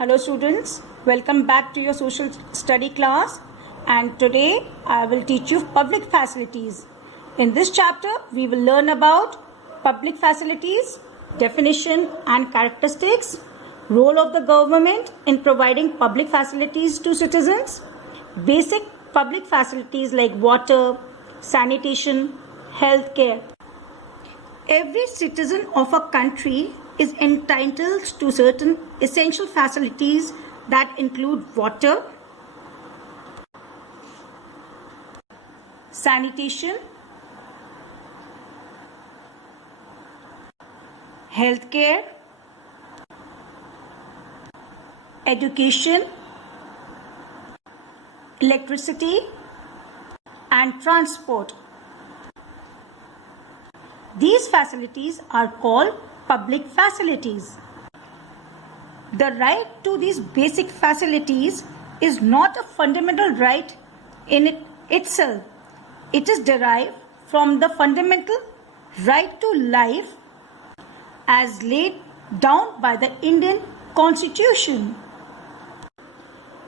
Hello students, welcome back to your social study class, and today I will teach you public facilities. In this chapter we will learn about public facilities, definition and characteristics, role of the government in providing public facilities to citizens, basic public facilities like water, sanitation, healthcare. Every citizen of a country is entitled to certain essential facilities that include water, sanitation, healthcare, education, electricity, and transport. These facilities are called public facilities. The right to these basic facilities is not a fundamental right in itself. It is derived from the fundamental right to life as laid down by the Indian Constitution.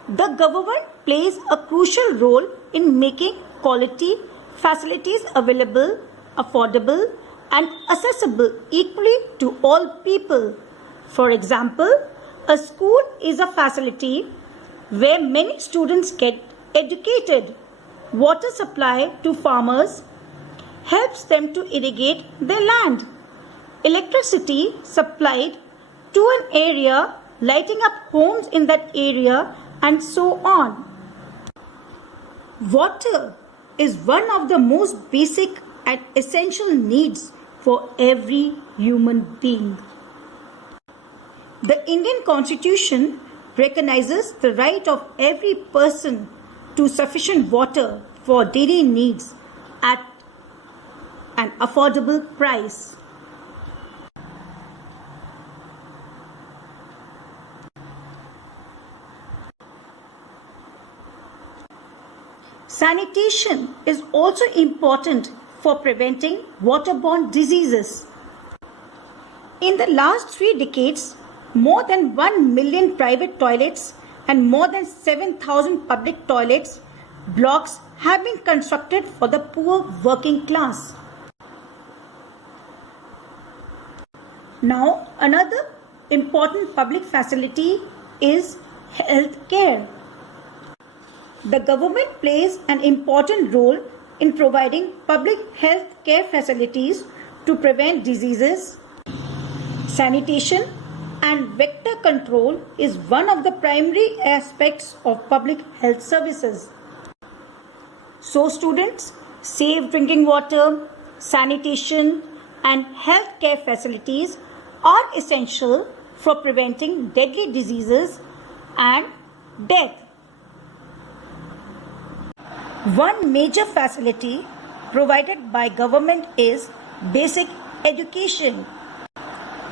The government plays a crucial role in making quality facilities available, affordable, and accessible equally to all people. For example, a school is a facility where many students get educated. Water supply to farmers helps them to irrigate their land. Electricity supplied to an area, lighting up homes in that area, and so on. Water is one of the most basic and essential needs for every human being. The Indian Constitution recognizes the right of every person to sufficient water for daily needs at an affordable price. Sanitation is also important for preventing waterborne diseases. In the last 3 decades, more than 1 million private toilets and more than 7,000 public toilets blocks have been constructed for the poor working class. Now, another important public facility is health care. The government plays an important role in providing public health care facilities to prevent diseases. Sanitation and vector control is one of the primary aspects of public health services. So students, safe drinking water, sanitation and health care facilities are essential for preventing deadly diseases and death. One major facility provided by government is basic education.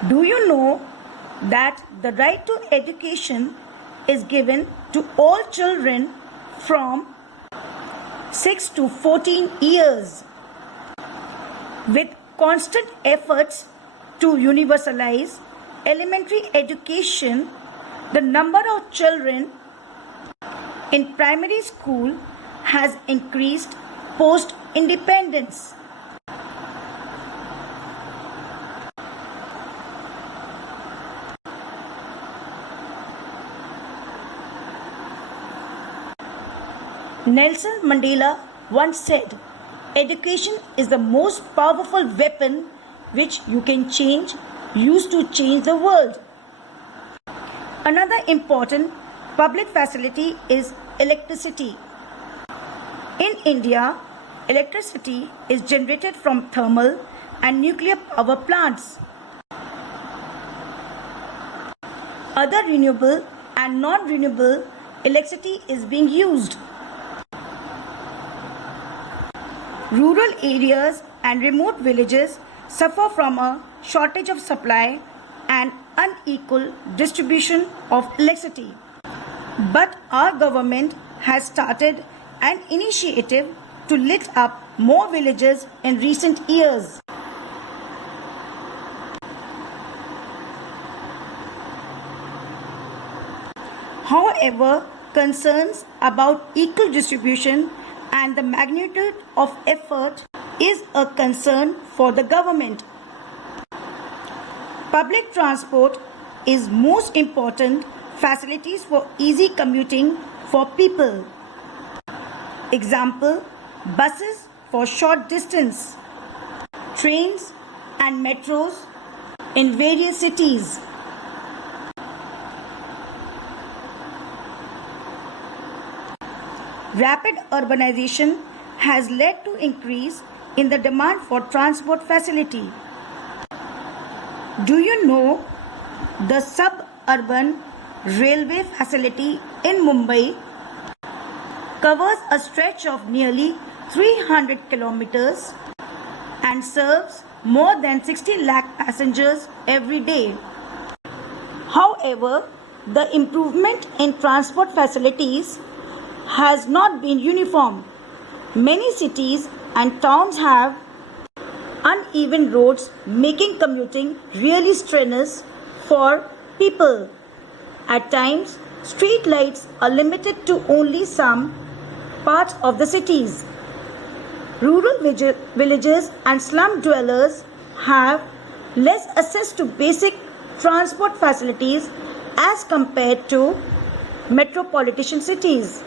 Do you know that the right to education is given to all children from 6 to 14 years? With constant efforts to universalize elementary education, the number of children in primary school has increased post-independence. Nelson Mandela once said, "Education is the most powerful weapon which you can use to change the world." Another important public facility is electricity. In India, electricity is generated from thermal and nuclear power plants. Other renewable and non-renewable electricity is being used. Rural areas and remote villages suffer from a shortage of supply and unequal distribution of electricity. But our government has started an initiative to lit up more villages in recent years. However, concerns about equal distribution and the magnitude of effort is a concern for the government. Public transport is most important facilities for easy commuting for people. Example, buses for short distance, trains and metros in various cities. Rapid urbanization has led to increase in the demand for transport facility. Do you know the suburban railway facility in Mumbai covers a stretch of nearly 300 kilometers and serves more than 60 lakh passengers every day. However, the improvement in transport facilities has not been uniform. Many cities and towns have uneven roads, making commuting really strenuous for people. At times, street lights are limited to only some parts of the cities. Rural villages and slum dwellers have less access to basic transport facilities as compared to metropolitan cities.